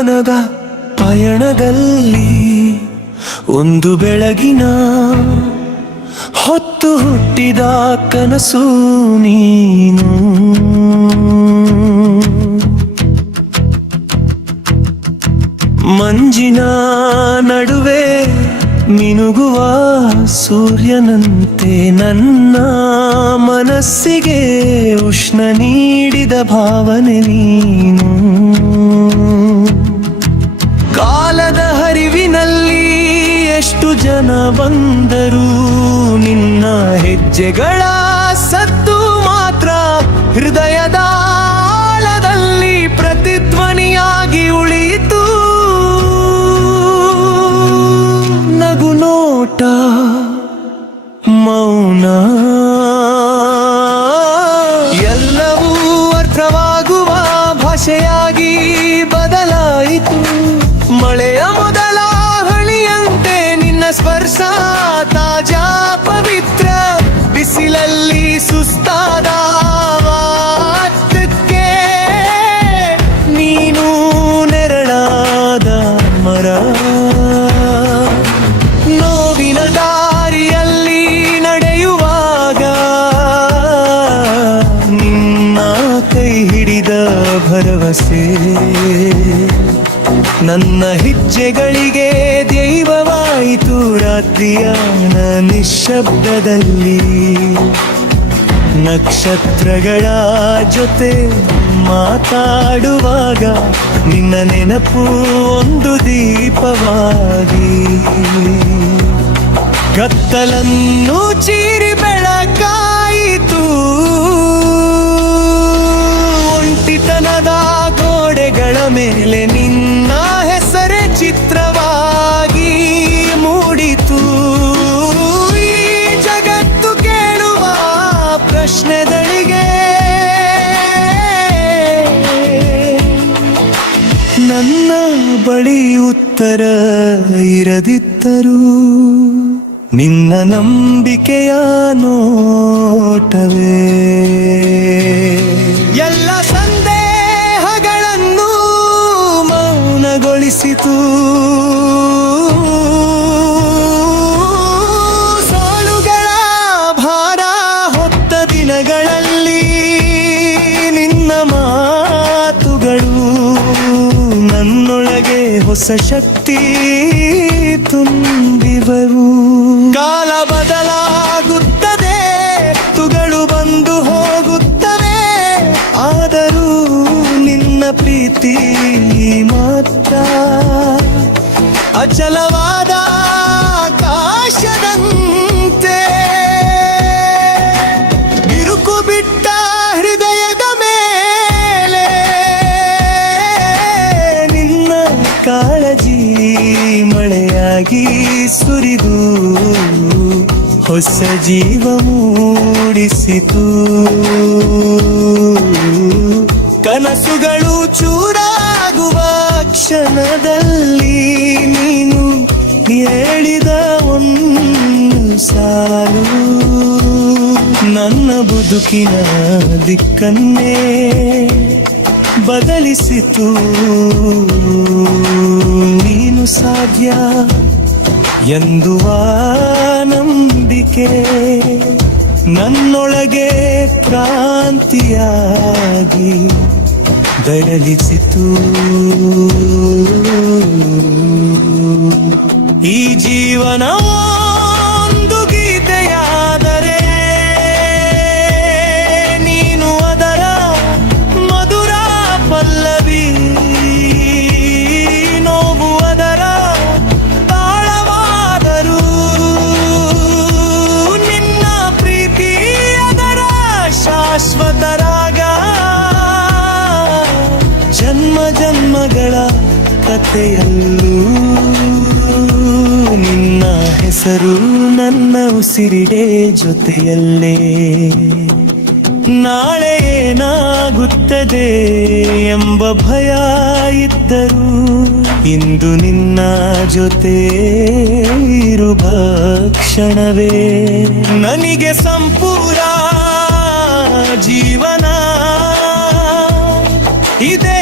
ಜೀವನದ ಪಯಣದಲ್ಲಿ ಒಂದು ಬೆಳಗಿನ ಹೊತ್ತು ಹುಟ್ಟಿದ ಕನಸು ನೀನು. ಮಂಜಿನ ನಡುವೆ ಮಿನುಗುವ ಸೂರ್ಯನಂತೆ ನನ್ನ ಮನಸ್ಸಿಗೆ ಉಷ್ಣ ನೀಡಿದ ಭಾವನೆ ನೀನು. ಕಾಲದ ಹರಿವಿನಲ್ಲಿ ಎಷ್ಟು ಜನ ಬಂದರೂ ನಿನ್ನ ಹೆಜ್ಜೆಗಳ ಸದ್ದು ಮಾತ್ರ ಹೃದಯದ ಆಳದಲ್ಲಿ ಪ್ರತಿಧ್ವನಿಯಾಗಿ ಉಳಿಯಿತು. ನಗು ನೋಟ ಮೌನ ಎಲ್ಲವೂ ಅರ್ಥವಾಗುವ ಭಾಷೆಯಾಗಿ ಬದಲಾಯಿತು. ಮಳೆಯ ಮೊದಲ ಹಳಿಯಂತೆ ನಿನ್ನ ಸ್ಪರ್ಶ ತಾಜಾ ಪವಿತ್ರ, ಬಿಸಿಲಲ್ಲಿ ಸುಸ್ತಾದ ವಾತಕ್ಕೆ ನೀನು ನೆರಳಾದ ಮರ. ನೋವಿನ ದಾರಿಯಲ್ಲಿ ನಡೆಯುವಾಗ ನಿನ್ನ ಕೈ ಹಿಡಿದ ಭರವಸೆ ನನ್ನ ಹೆಜ್ಜೆಗಳಿಗೆ ದೈವವಾಯಿತು. ರಾತ್ರಿಯ ನಿಶ್ಶಬ್ದದಲ್ಲಿ ನಕ್ಷತ್ರಗಳ ಜೊತೆ ಮಾತಾಡುವಾಗ ನಿನ್ನ ನೆನಪು ಒಂದು ದೀಪವಾಗಿ ಕತ್ತಲನ್ನು ಚೀರಿ ಬೆಳಕಾಯಿತು. ಒಂಟಿತನದ ಗೋಡೆಗಳ ಮೇಲೆ ನಿನ್ನ ಹೆಸರೇ ಚಿತ್ರವಾಗಿ ಮೂಡಿತು. ಈ ಜಗತ್ತು ಕೇಳುವ ಪ್ರಶ್ನೆಗಳಿಗೆ ನನ್ನ ಬಳಿ ಉತ್ತರ ಇರದಿದ್ದರೂ ನಿನ್ನ ನಂಬಿಕೆಯ ನೋಟವೇ ಎಲ್ಲ ಸಂದೇಹಗಳನ್ನು ಮೌನಗೊಳಿಸಿತು. ಸೋಲುಗಳ ಭಾರ ಹೊತ್ತ ದಿನಗಳಲ್ಲಿ ನಿನ್ನ ಮಾತುಗಳು ನನ್ನೊಳಗೆ ಹೊಸ ಶಕ್ತಿ ತುಂಬಿವರು. ಕಾಲ ಬದಲಾಗುತ್ತದೆ, ತುಗಳು ಬಂದು ಹೋಗುತ್ತವೆ, ಆದರೂ ನಿನ್ನ ಪ್ರೀತಿ ಮಾತ್ರ ಅಚಲವಾದ ಆಕಾಶದಂತೆ. ಬಿರುಕು ಬಿಟ್ಟ ಹೃದಯದ ಮೇಲೆ ನಿನ್ನ ಕಾಳಜಿ ಮಳೆಯಾಗಿ ಸುರಿದು ಹೊಸ ಜೀವ ಮೂಡಿಸಿತು. ಕನಸುಗಳು ಚೂರಾಗುವ ಕ್ಷಣದಲ್ಲಿ ನೀನು ಹೇಳಿದ ಒಂದು ಸಾಲು ನನ್ನ ಬದುಕಿನ ದಿಕ್ಕನ್ನೇ ಬದಲಿಸಿತು. ನೀನು ಸಾಧ್ಯ ಎಂದುವ ನಂಬಿಕೆ ನನ್ನೊಳಗೆ ಕ್ರಾಂತಿಯಾಗಿ ಬೆಳಲಿಸಿತು. ಈ ಜೀವನ ಒಂದು ಗೀತೆಯಾದರೆ ನೀನು ಅದರ ಮಧುರ ಪಲ್ಲವಿ. ನೋವು ಅದರ ತಾಳವಾದರೂ ನಿನ್ನ ಪ್ರೀತಿ ಅದರ ಶಾಶ್ವತ ರಾಗ. ಜನ್ಮ ಜನ್ಮಗಳ ಕಥೆಯಲ್ಲೂ ನಿನ್ನ ಹೆಸರು ನನ್ನ ಉಸಿರಿಡೆ ಜೊತೆಯಲ್ಲೇ. ನಾಳೆ ಏನಾಗುತ್ತದೆ ಎಂಬ ಭಯ ಇದ್ದರೂ ಇಂದು ನಿನ್ನ ಜೊತೆ ಇರುವ ಕ್ಷಣವೇ ನನಗೆ ಸಂಪೂರ್ಣ ಜೀವನ ಇದೆ.